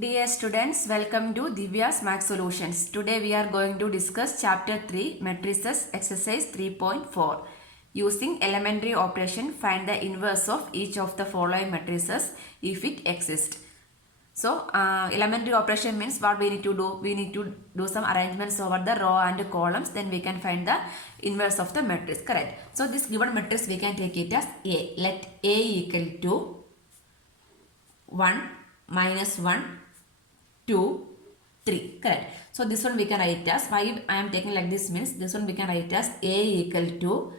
Dear students, welcome to Divya's Math Solutions. Today we are going to discuss Chapter 3 Matrices Exercise 3.4. Using elementary operation, find the inverse of each of the following matrices if it exists. So, elementary operation means what we need to do? We need to do some arrangements over the row and columns. Then we can find the inverse of the matrix. Correct. So, this given matrix we can take it as A. Let A equal to 1 minus 1 2 3. Correct. So this one we can write as, why I am taking like this means this one we can write as A equal to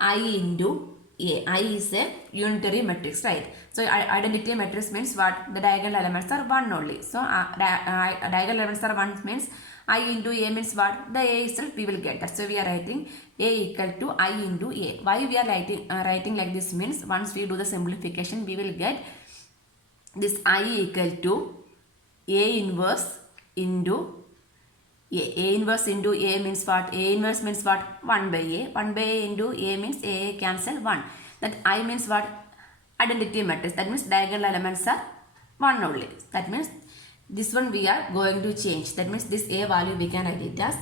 I into A. I is a unitary matrix, right? So identity matrix means what? The diagonal elements are 1 only. So diagonal elements are 1 means I into A means what? The A itself we will get that. So we are writing A equal to I into A. Why we are writing like this means once we do the simplification we will get this I equal to A inverse into A. A inverse into A means what? A inverse means what? 1 by A. 1 by A into A means A cancel 1. That I means what? Identity matrix. That means diagonal elements are 1 only. That means this one we are going to change. That means this A value we can write it as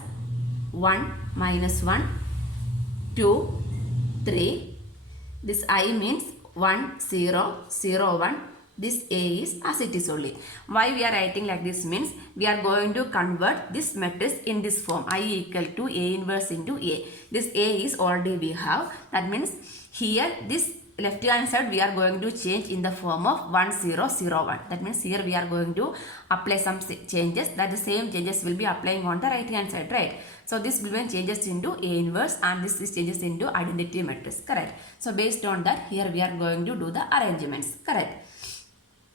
1 minus 1 2 3. This I means 1 0 0 1. This A is as it is only. Why we are writing like this means we are going to convert this matrix in this form. I equal to A inverse into A. This A is already we have. That means here this left hand side we are going to change in the form of 1 0 0 1. That means here we are going to apply some changes. That the same changes will be applying on the right hand side, right? So this will be changes into A inverse and this is changes into identity matrix. Correct. So based on that here we are going to do the arrangements. Correct.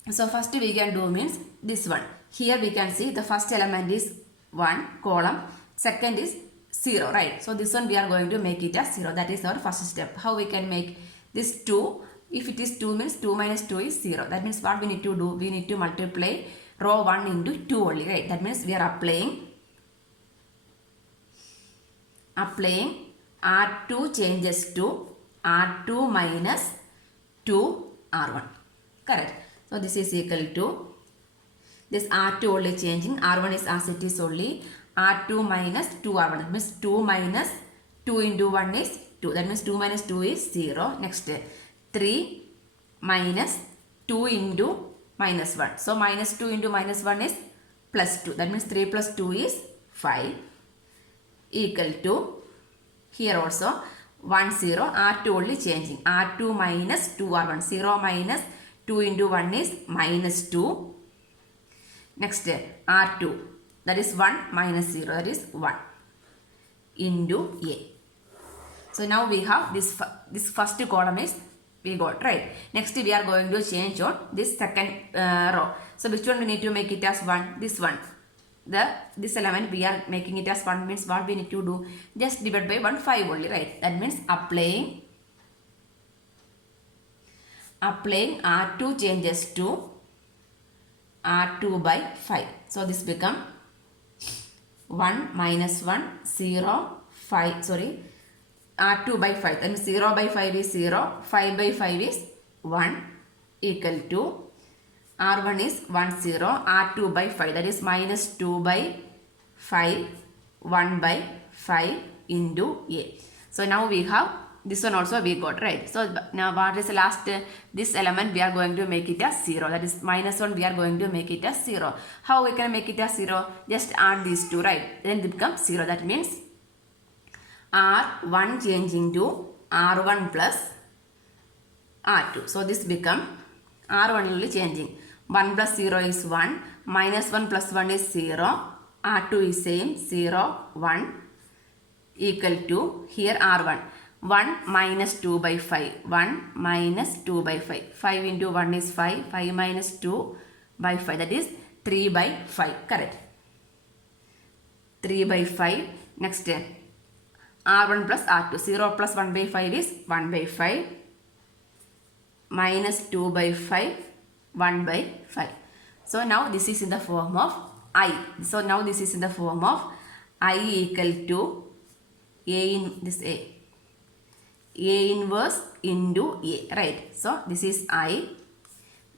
So first we can do means this one. Here we can see the first element is 1 column, second is 0, right? So this one we are going to make it as 0. That is our first step. How we can make this 2? If it is 2 means 2 minus 2 is 0. That means what we need to do? We need to multiply row 1 into 2 only, right? That means we are applying R2 changes to R2 minus 2 R1. Correct. So this is equal to this R2 only changing. R1 is as it is only. R2 minus 2 R1. That means 2 minus 2 into 1 is 2. That means 2 minus 2 is 0. Next 3 minus 2 into minus 1. So minus 2 into minus 1 is plus 2. That means 3 plus 2 is 5 equal to here also 1 0. R2 only changing. R2 minus 2 R1. 0 minus 2 into 1 is minus 2. Next R2 that is 1 minus 0 that is 1 into A. So now we have this first column is we got, right. Next we are going to change on this second row. So which one we need to make it as 1? This one. This element we are making it as 1 means what we need to do? Just divide by 1 5 only, right. That means applying R2 changes to R2 by 5. So this become 1 minus 1 0 5 sorry R2 by 5. Then 0 by 5 is 0, 5 by 5 is 1 equal to R1 is 1 0, R2 by 5 that is minus 2 by 5 1 by 5 into A. So now we have this one also we got, right. So now what is the last? This element we are going to make it as 0. That is minus 1 we are going to make it as 0. How we can make it as 0? Just add these two, right. Then it becomes 0. That means R1 changing to R1 plus R2. So this become R1 only changing. 1 plus 0 is 1. Minus 1 plus 1 is 0. R2 is same 0 1 equal to here R1. 1 minus 2 by 5. 1 minus 2 by 5. 5 into 1 is 5. 5 minus 2 by 5. That is 3 by 5. Correct. 3 by 5. Next R1 plus R2. 0 plus 1 by 5 is 1 by 5. Minus 2 by 5. 1 by 5. So now this is in the form of I. So now this is in the form of I equal to A in this A inverse into A, right. So this is I.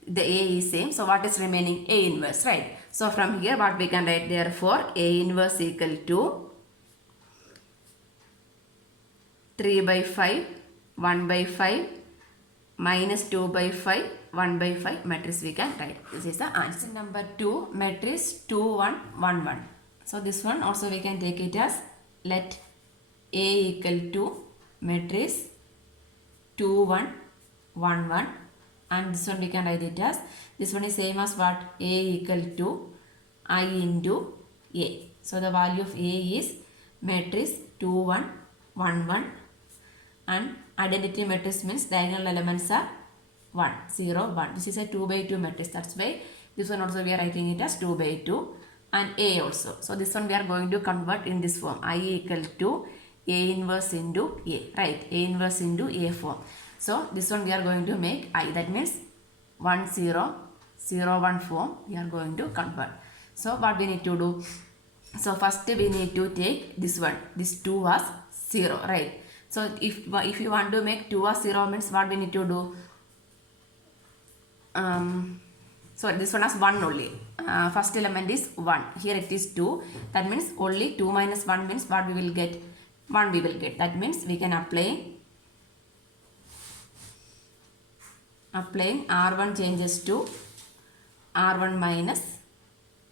the A is same. So what is remaining? A inverse, right? So from here what we can write? Therefore A inverse equal to 3 by 5, 1 by 5, minus 2 by 5, 1 by 5 matrix we can write. This is the answer. Number 2, matrix 2, 1, 1, 1. So this one also we can take it as let A equal to matrix 2, 1, 1, 1. And this one we can write it as, this one is same as what? A equal to I into A. So the value of A is matrix 2, 1, 1, 1. And identity matrix means diagonal elements are 1, 0, 1. This is a 2 by 2 matrix. That's why this one also we are writing it as 2 by 2. And A also. So this one we are going to convert in this form. I equal to A inverse into A. Right. A inverse into A form. So this one we are going to make I. That means 1, 0, 0, 1 form we are going to convert. So what we need to do? So first we need to take this one. This 2 was 0. Right. So if you want to make 2 as 0 means what we need to do? So this one has 1 only. First element is 1. Here it is 2. That means only 2 minus 1 means what we will get? 1 we will get. That means we can applying R1 changes to R1 minus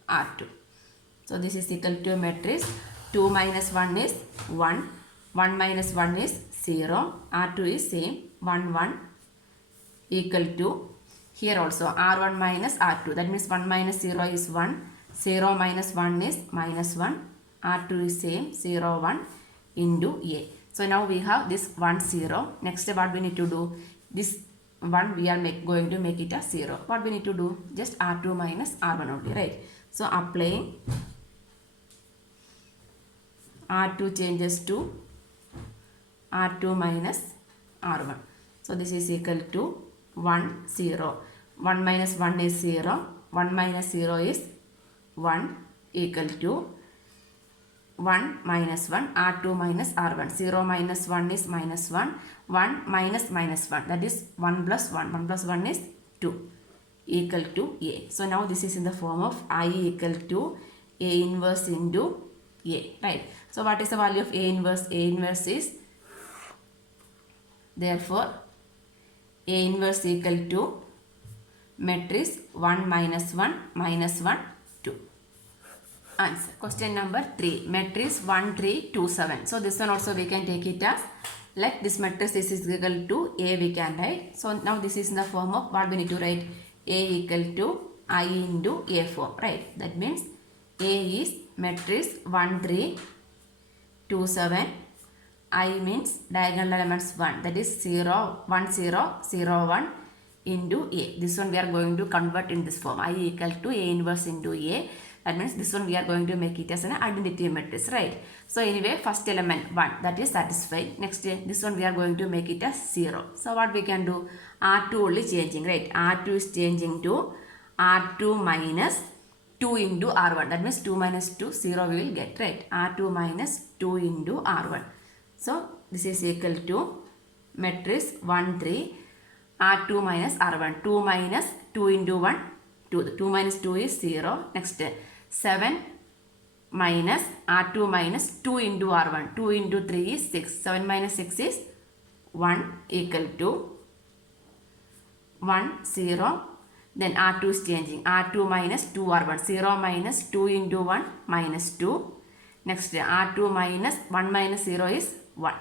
R2. So this is equal to matrix 2 minus 1 is 1. 1 minus 1 is 0. R2 is same. 1, 1 equal to, here also R1 minus R2. That means 1 minus 0 is 1. 0 minus 1 is minus 1. R2 is same. 0, 1 into A. So now we have this 1, 0. Next what we need to do? This 1 we are going to make it as 0. What we need to do? Just R2 minus R1 only, right? So applying R2 changes to R2 minus R1. So this is equal to 1, 0. 1 minus 1 is 0. 1 minus 0 is 1 equal to 1 minus 1. R2 minus R1. 0 minus 1 is minus 1. 1 minus minus 1. That is 1 plus 1. 1 plus 1 is 2 equal to A. So now this is in the form of I equal to A inverse into A. Right. So what is the value of A inverse? A inverse is, therefore A inverse equal to matrix 1 minus 1 minus 1 2. Answer. Question number 3. Matrix 1 3 2 7. So this one also we can take it as, like this matrix is equal to A we can write. So now this is in the form of what we need to write? A equal to I into A form. Right. That means A is matrix 1 3 2 7. I means diagonal elements 1. That is 0 1 0 0 1 into A. This one we are going to convert in this form. I equal to A inverse into A. That means this one we are going to make it as an identity matrix, right? So anyway, first element 1, that is satisfied. Next, this one we are going to make it as 0. So what we can do? R2 only changing, right? R2 is changing to R2 minus 2 into R1. That means 2 minus 2, 0 we will get, right? R2 minus 2 into R1. So this is equal to matrix 1 3 R2 minus R1. 2 minus 2 into 1, 2. 2 minus 2 is 0. Next 7 minus R2 minus 2 into R1. 2 into 3 is 6. 7 minus 6 is 1 equal to 1 0. Then R2 is changing. R2 minus 2 R1. 0 minus 2 into 1 minus 2. Next R2 minus 1 minus 0 is 1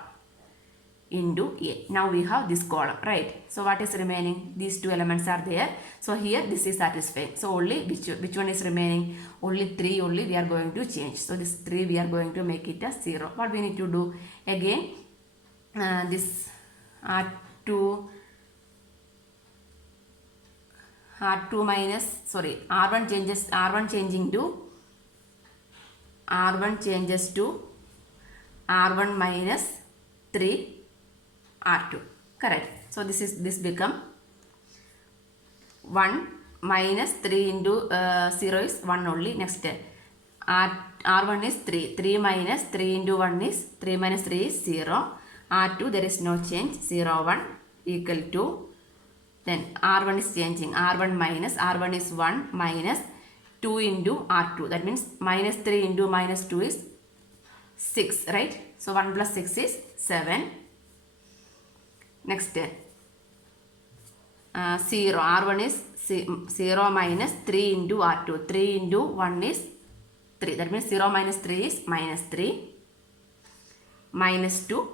into A. Now we have this column, right? So what is remaining? These two elements are there. So here this is satisfied. So only which one is remaining? Only 3 only we are going to change. So this 3 we are going to make it as 0. What we need to do? Again this R2 minus, sorry, R1 changing to R1 minus 3 R2. Correct. So this become 1 minus 3 into 0 is 1 only. Next R1 is 3. 3 minus 3 into 1 is 3 minus 3 is 0. R2 there is no change. 0 1 equal to Then R1 is changing. R1 minus, R1 is 1 minus 2 into R2. That means minus 3 into minus 2 is 6, right? So 1 plus 6 is 7. Next, 0. R1 is 0 minus 3 into R2. 3 into 1 is 3. That means 0 minus 3 is minus 3. Minus 2,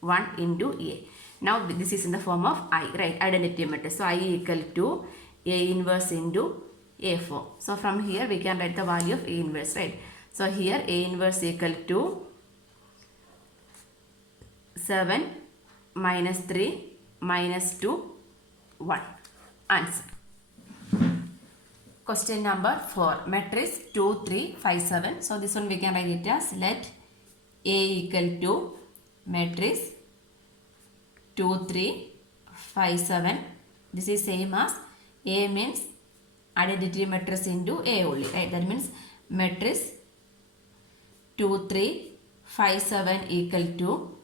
1 into A. Now this is in the form of I, right? Identity matrix. So I equal to A inverse into A4. So from here we can write the value of A inverse, right? So here A inverse equal to 7 minus 3 minus 2, 1. Answer. Question number 4. Matrix 2, 3, 5, 7. So this one we can write it as let A equal to matrix 2, 3, 5, 7. This is same as A means identity matrix into A only, right? That means matrix 2, 3, 5, 7 equal to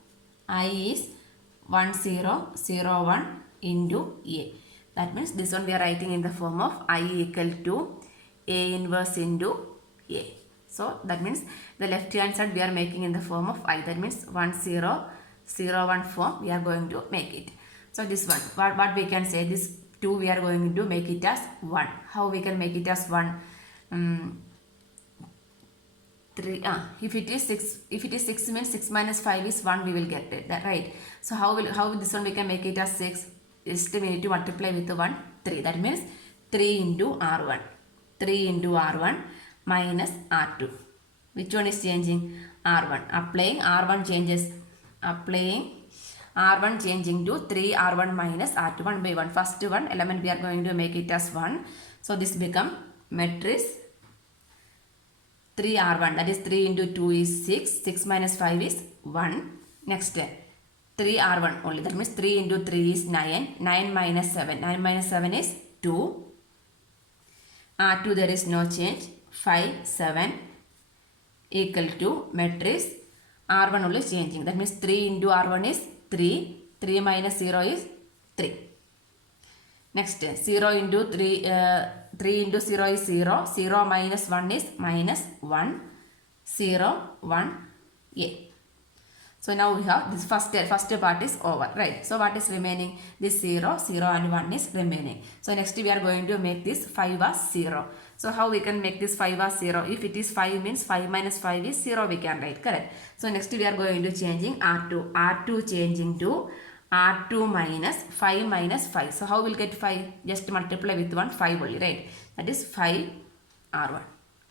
I is 1, 0, 0, 1 into A. That means this one we are writing in the form of I equal to A inverse into A. So that means the left hand side we are making in the form of I. That means 1, 0, 0, 1 form we are going to make it. So this one, what we can say, this 2 we are going to make it as 1. How we can make it as 1? 3. If it is 6 means 6 minus 5 is 1, we will get it. That right. So how this one we can make it as 6? Is we need to multiply with 1, 3. That means 3 into R1. 3 into R1 minus R2. Which one is changing? R1. Applying R1 changes. Applying R1 changing to 3 R1 minus R2. 1 by 1. First one element we are going to make it as 1. So this become matrix 3 R1. That is 3 into 2 is 6. 6 minus 5 is 1. Next 3 R1 only. That means 3 into 3 is 9. 9 minus 7. 9 minus 7 is 2. R2 there is no change. 5, 7 equal to matrix R1 only changing. That means 3 into R1 is 3. 3 minus 0 is 3. Next 0 into 3. 3 into 0 is 0. 0 minus 1 is minus 1. 0, 1, A. So now we have this first part is over, right? So what is remaining? This 0, 0 and 1 is remaining. So next we are going to make this 5 as 0. So how we can make this 5 as 0? If it is 5 means 5 minus 5 is 0 we can write, correct? So next we are going to changing R2. R2 changing to R2 minus 5 minus 5. So how we'll get 5? Just multiply with 1, 5 only, right? That is 5 R1,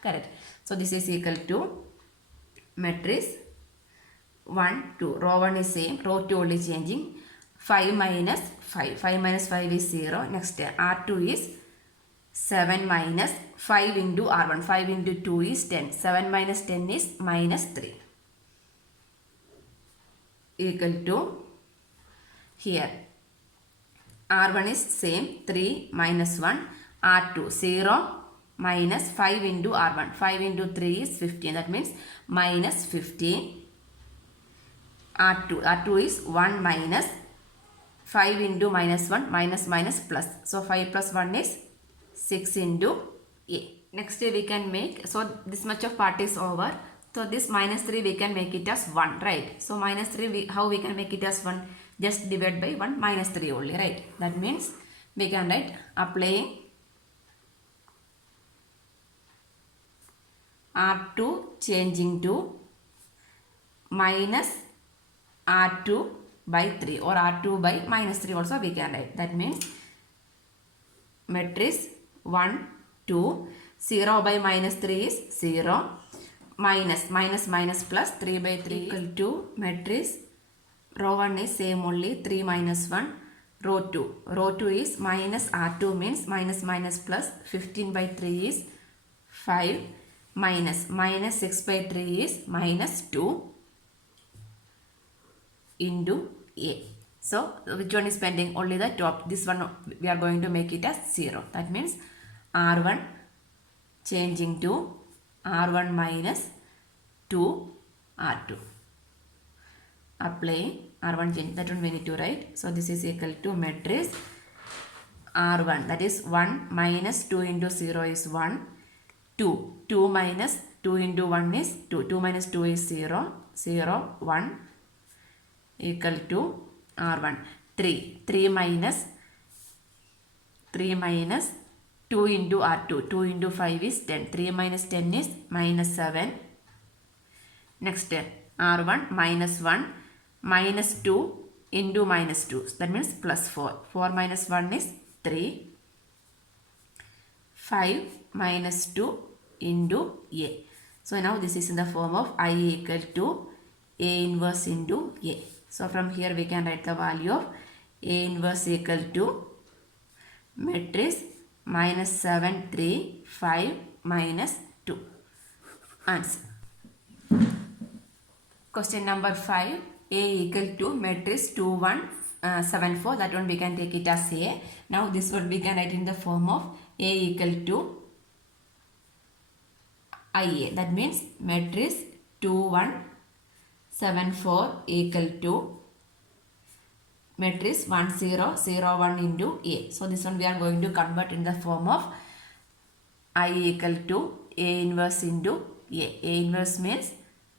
correct? So this is equal to matrix 1, 2. Row 1 is same. Row 2 only changing. 5 minus 5. 5 minus 5 is 0. Next R2 is 7 minus 5 into R1. 5 into 2 is 10. 7 minus 10 is minus 3. Equal to here. R1 is same. 3 minus 1. R2 0 minus 5 into R1. 5 into 3 is 15. That means minus 15. R2 is 1 minus 5 into minus 1 minus minus plus. So 5 plus 1 is 6 into A. Next we can make, so this much of part is over. So this minus 3 we can make it as 1, right? So minus 3 how we can make it as 1? Just divide by 1 minus 3 only, right? That means we can write applying R2 changing to minus R2 by 3 or R2 by minus 3 also we can write. That means matrix 1, 2, 0 by minus 3 is 0, minus plus 3 by 3 equal to matrix row 1 is same only 3 minus 1, row 2. Row 2 is minus R2 means minus plus 15 by 3 is 5, minus 6 by 3 is minus 2 into A. So which one is pending? Only the top. This one we are going to make it as 0. That means R1 changing to R1 minus 2 R2. Applying R1 change. That one we need to write. So this is equal to matrix R1, that is 1 minus 2 into 0 is 1. 2. 2 minus 2 into 1 is 2. 2 minus 2 is 0. 0, 1 equal to R1. 3. 3 minus 2 into R2. 2 into 5 is 10. 3 minus 10 is minus 7. Next, R1 minus 1 minus 2 into minus 2. That means plus 4. 4 minus 1 is 3. 5 minus 2 into A. So now this is in the form of I equal to A inverse into A. So from here we can write the value of A inverse equal to matrix minus 7, 3, 5, minus 2. Answer. Question number 5. A equal to matrix 2, 1, 7, 4. That one we can take it as A. Now this one we can write in the form of A equal to IA. That means matrix 2, 1, 7, 4 equal to matrix 1, 0, 0, 1 into A. So this one we are going to convert in the form of I equal to A inverse into A. A inverse means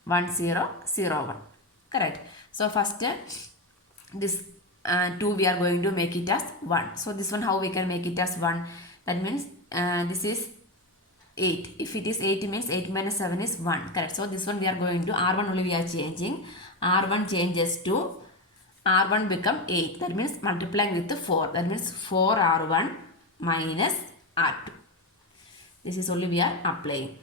1, 0, 0, 1. Correct. So first this 2 we are going to make it as 1. So this one how we can make it as 1? That means this is 8. If it is 8 means 8 minus 7 is 1. Correct. So this one we are going to R1 only we are changing. R1 changes to R1 become 8. That means multiplying with the 4. That means 4 R1 minus R2. This is only we are applying.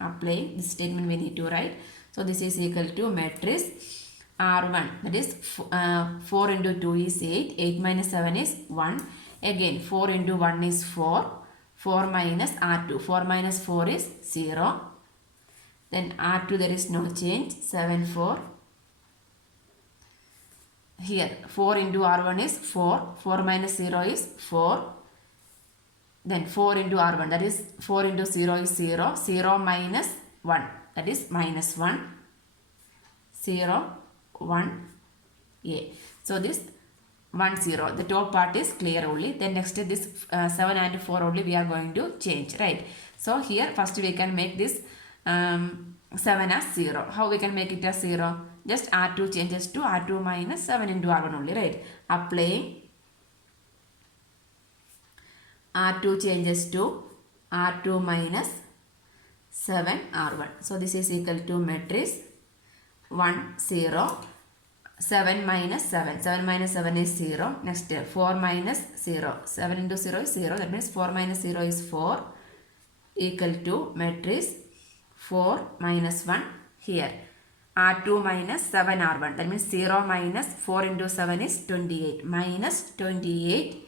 Applying this statement we need to write. So this is equal to matrix R1. That is 4 into 2 is 8. 8 minus 7 is 1. Again 4 into 1 is 4. 4 minus R2. 4 minus 4 is 0. Then R2 there is no change. 7, 4. Here 4 into R1 is 4. 4 minus 0 is 4. Then 4 into R1, that is 4 into 0 is 0. 0 minus 1, that is minus 1. 0, 1, A. So this 1, 0. The top part is clear only. Then next this 7 and 4 only we are going to change, right? So here first we can make this 7 as 0. How we can make it as 0? Just R2 changes to R2 minus 7 into R1 only, right? Applying R2 changes to R2 minus 7 R1. So this is equal to matrix 1, 0. 7 minus 7. 7 minus 7 is 0. Next 4 minus 0. 7 into 0 is 0. That means 4 minus 0 is 4. Equal to matrix 4 minus 1 here. R2 minus 7 R1. That means 0 minus 4 into 7 is 28. Minus 28.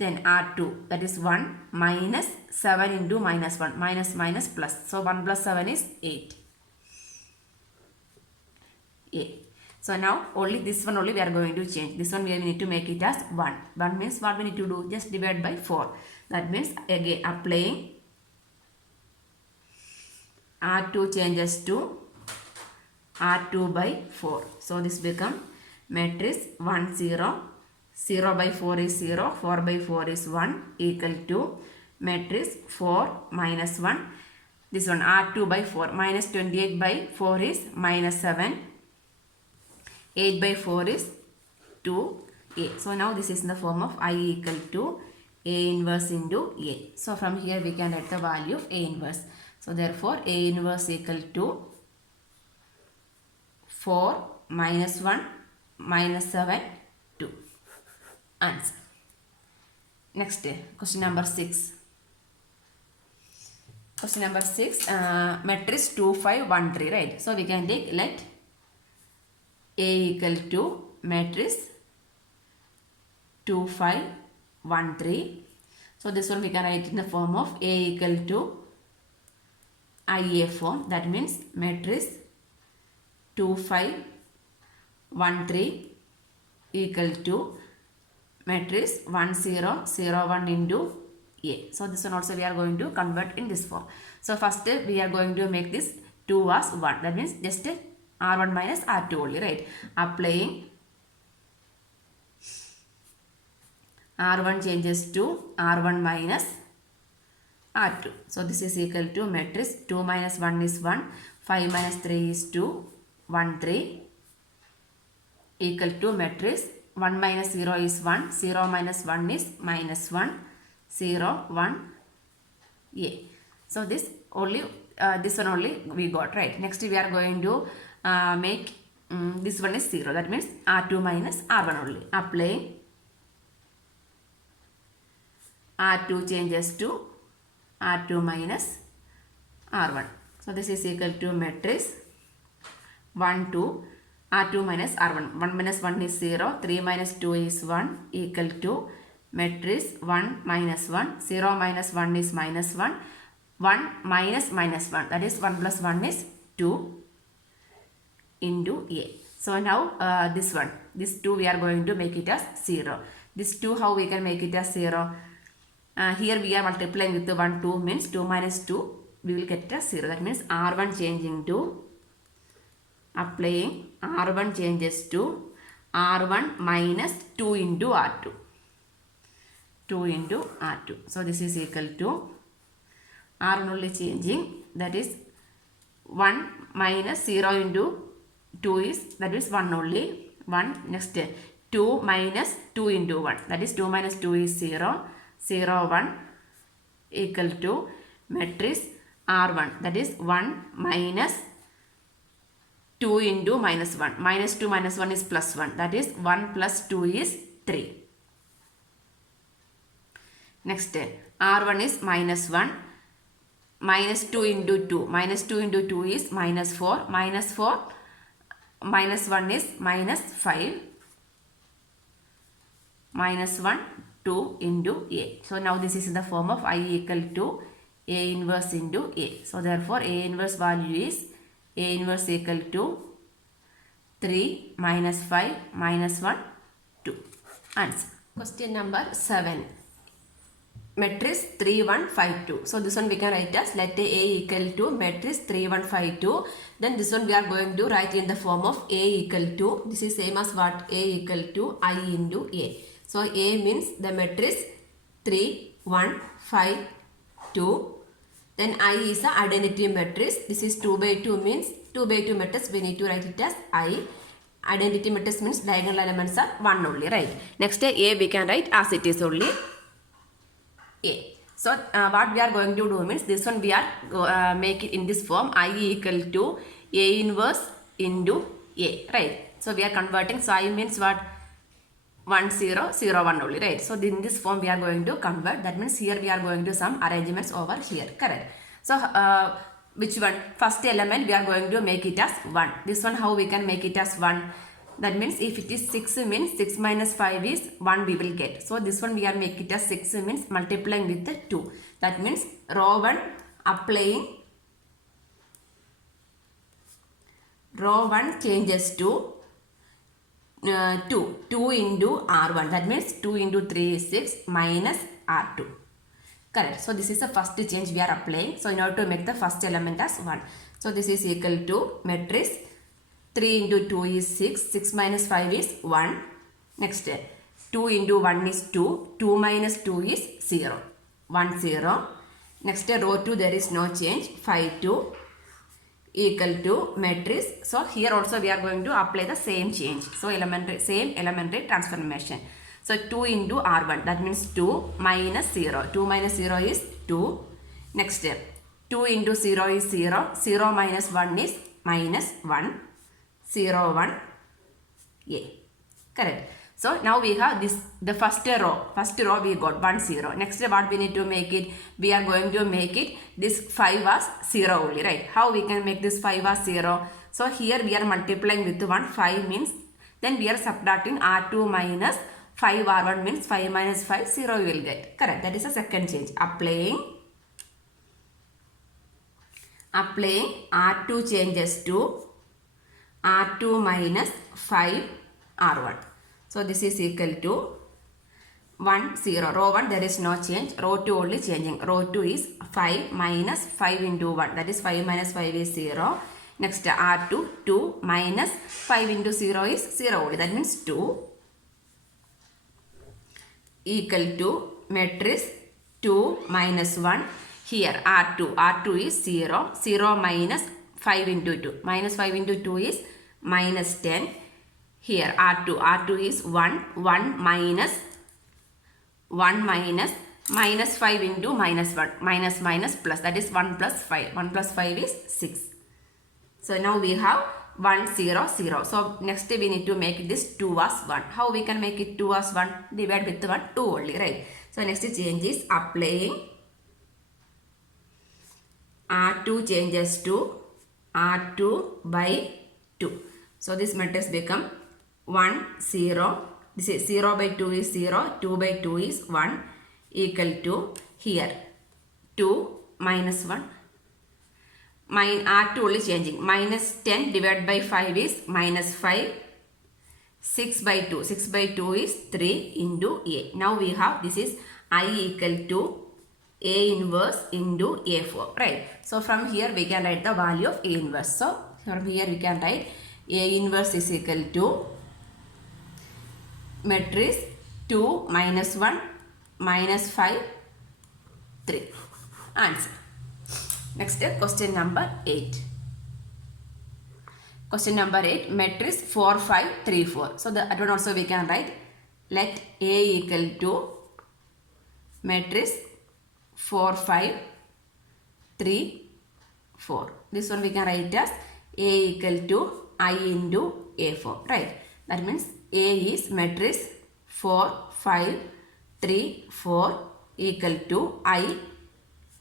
Then R2, that is 1 minus 7 into minus 1. Minus minus plus. So 1 plus 7 is 8. A. So now only this one only we are going to change. This one we need to make it as 1. 1 means what we need to do? Just divide by 4. That means again applying R2 changes to R2 by 4. So this become matrix 1, 0. 0 by 4 is 0. 4 by 4 is 1 equal to matrix 4 minus 1. This one R2 by 4 minus 28 by 4 is minus 7. 8 by 4 is 2A. So now this is in the form of I equal to A inverse into A. So from here we can write the value of A inverse. So therefore A inverse equal to 4 minus 1 minus 7 2. Answer. Next question number 6. Question number 6 matrix 2, 5, 1, 3, right? So we can take let A equal to matrix 2, 5, 1, 3. So this one we can write in the form of A equal to IA form. That means matrix 2, 5, 1, 3 equal to matrix 1, 0, 0, 1 into A. So this one also we are going to convert in this form. So first we are going to make this 2 as 1. That means just R1 minus R2 only, right? Applying R1 changes to R1 minus R2. So this is equal to matrix 2 minus 1 is 1, 5 minus 3 is 2, 1, 3 equal to matrix 1 minus 0 is 1, 0 minus 1 is minus 1, 0, 1, A. So this only this one only we got, right. Next we are going to make this one is 0. That means R2 minus R1 only. Applying R2 changes to R2 minus R1. So this is equal to matrix 1, 2, R2 minus R1. 1 minus 1 is 0. 3 minus 2 is 1 equal to matrix 1 minus 1. 0 minus 1 is minus 1. 1 minus minus 1. That is 1 plus 1 is 2 into A. So now this 2 we are going to make it as 0. This 2 how we can make it as 0? Here we are multiplying with the 1, 2 means 2 minus 2 we will get as 0. That means R1 changing to, applying R1 changes to R1 minus 2 into R2. 2 into R2. So this is equal to R1 only changing, that is 1 minus 0 into 2 is, that is 1 only, 1. Next 2 minus 2 into 1, that is 2 minus 2 is 0, 0, 1 equal to matrix R1, that is 1 minus 2 into minus 1. Minus 2 minus 1 is plus 1, that is 1 plus 2 is 3. Next R1 is minus 1, minus 2 into 2. Minus 2 into 2 is minus 4. Minus 4 minus 1 is minus 5. Minus 1, 2 into A. So now this is in the form of I equal to A inverse into A. So therefore A inverse value is A inverse equal to 3 minus 5 minus 1, 2. Answer. Question number 7. Matrix 3, 1, 5, 2. So this one we can write as let A equal to matrix 3, 1, 5, 2. Then this one we are going to write in the form of A equal to, this is same as what, A equal to I into A. So A means the matrix 3, 1, 5, 2. Then I is the identity matrix. This is 2 by 2 means 2 by 2 matrix we need to write it as I. Identity matrix means diagonal elements are 1 only, right. Next A we can write as it is only A. So what we are going to do means this one we are make it in this form I equal to A inverse into A, right. So we are converting. So I means what, 1, 0, 0, 1 only, right. So in this form we are going to convert. That means here we are going to some arrangements over here, correct. So which one, first element we are going to make it as 1. This one how we can make it as 1? That means if it is 6 means 6 minus 5 is 1 we will get. So this one we are make it as 6 means multiplying with the 2. That means row 1 applying, row 1 changes to 2 into R1. That means 2 into 3 is 6 minus R2. Correct. So this is the first change we are applying. So in order to make the first element as 1. So this is equal to matrix 3 into 2 is 6. 6 minus 5 is 1. Next 2 into 1 is 2. 2 minus 2 is 0. 1, 0. Next row 2 there is no change. 5, 2 equal to matrix. So here also we are going to apply the same change. So same elementary transformation. So 2 into R1, that means 2 minus 0. 2 minus 0 is 2. Next 2 into 0 is 0. 0 minus 1 is minus 1. 0, 1, A. Correct. So now we have this, the first row we got 1, 0. Next what we need to make it, we are going to make it this 5 as 0 only, right. How we can make this 5 as 0? So here we are multiplying with 1, 5 means, then we are subtracting R2 minus 5 R1 means 5 minus 5, 0 we will get. Correct. That is the second change. Applying R2 changes to R2 minus 5 R1. So this is equal to 1, 0. Row 1 there is no change. Row 2 only changing. Row 2 is 5 minus 5 into 1. That is 5 minus 5 is 0. Next R2, 2 minus 5 into 0 is 0 only. That means 2 equal to matrix 2 minus 1. Here R2 is 0. 0 minus 5 into 2. Minus 5 into 2 is minus 10. Here R2 is 1. 1 minus minus 5 into minus 1. Minus plus, that is 1 plus 5. 1 plus 5 is 6. So now we have 1 0 0. So next we need to make this 2 as 1. How we can make it 2 as 1? Divide with 1, 2 only, right? So next change is applying R2 changes to R2 by 2. So this matrix become 1 0. This is 0 by 2 is 0. 2 by 2 is 1 equal to here 2 minus 1. R2 only changing. Minus 10 divided by 5 is minus 5. 6 by 2. 6 by 2 is 3 into A. Now we have this is I equal to A inverse into A4. Right. So from here we can write the value of A inverse. So from here we can write A inverse is equal to matrix 2 minus 1 minus 5 3. Answer. Next question number 8. Question number 8, matrix 4 5 3 4. So that one also we can write, let A equal to matrix 4 5 3 4. This one we can write as A equal to I into A4, right? That means A is matrix 4 5 3 4 equal to I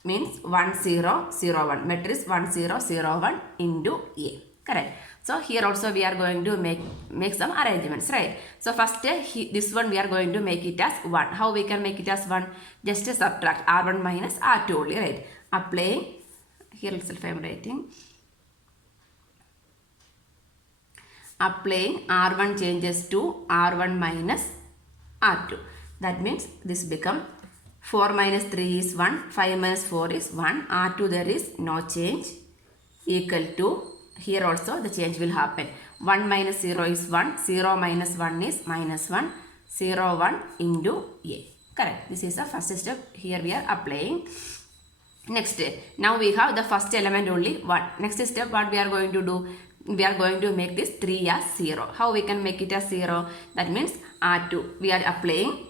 means 1 0 0 1. Matrix 1 0 0 1 into A. Correct. So here also we are going to make some arrangements, right? So first this one we are going to make it as 1. How we can make it as 1? Just subtract R1 minus R2 only, right? Applying, here itself I am writing. Applying R1 changes to R1 minus R2. That means this become 4 minus 3 is 1, 5 minus 4 is 1, R2 there is no change, equal to, here also the change will happen. 1 minus 0 is 1, 0 minus 1 is minus 1, 0 1 into A. Correct. This is the first step. Here we are applying. Next, now we have the first element only 1. Next step what we are going to do? We are going to make this 3 as 0. How we can make it as 0? That means R2. We are applying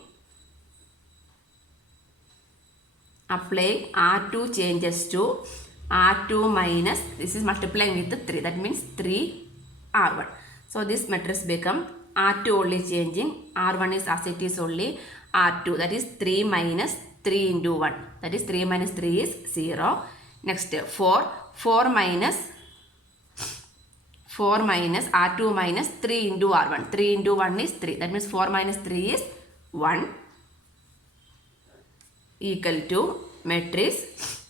R2 changes to R2 minus, this is multiplying with the 3, that means 3 R1. So this matrix become R2 only changing, R1 is as it is only R2, that is 3 minus 3 into 1, that is 3 minus 3 is 0. Next 4 minus R2 minus 3 into R1, 3 into 1 is 3, that means 4 minus 3 is 1 equal to matrix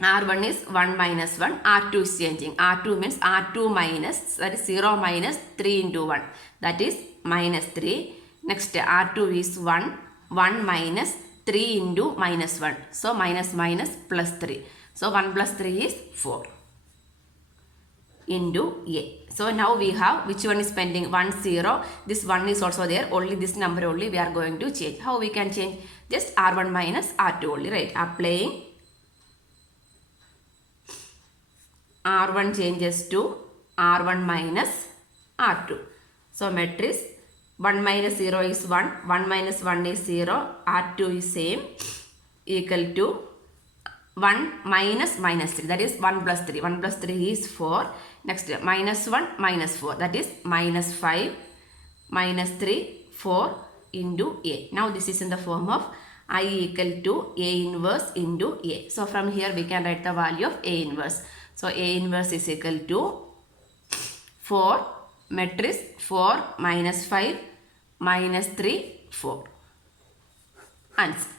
R1 is 1 minus 1, R2 is changing, R2 means R2 minus, that is 0 minus 3 into 1, that is minus 3. Next R2 is 1, 1 minus 3 into minus 1, so minus plus 3, so 1 plus 3 is 4 into A. So now we have, which one is pending? 1 0, this 1 is also there, only this number only we are going to change. How we can change? Just R1 minus R2 only, right? Applying R1 changes to R1 minus R2. So matrix 1 minus 0 is 1, 1 minus 1 is 0, R2 is same, equal to 1 minus 3, that is 1 plus 3, 1 plus 3 is 4. Next minus 1 minus 4, that is minus 5 minus 3 4 into A. Now this is in the form of I equal to A inverse into A. So from here we can write the value of A inverse. So A inverse is equal to 4 matrix 4 minus 5 minus 3 4. Answer.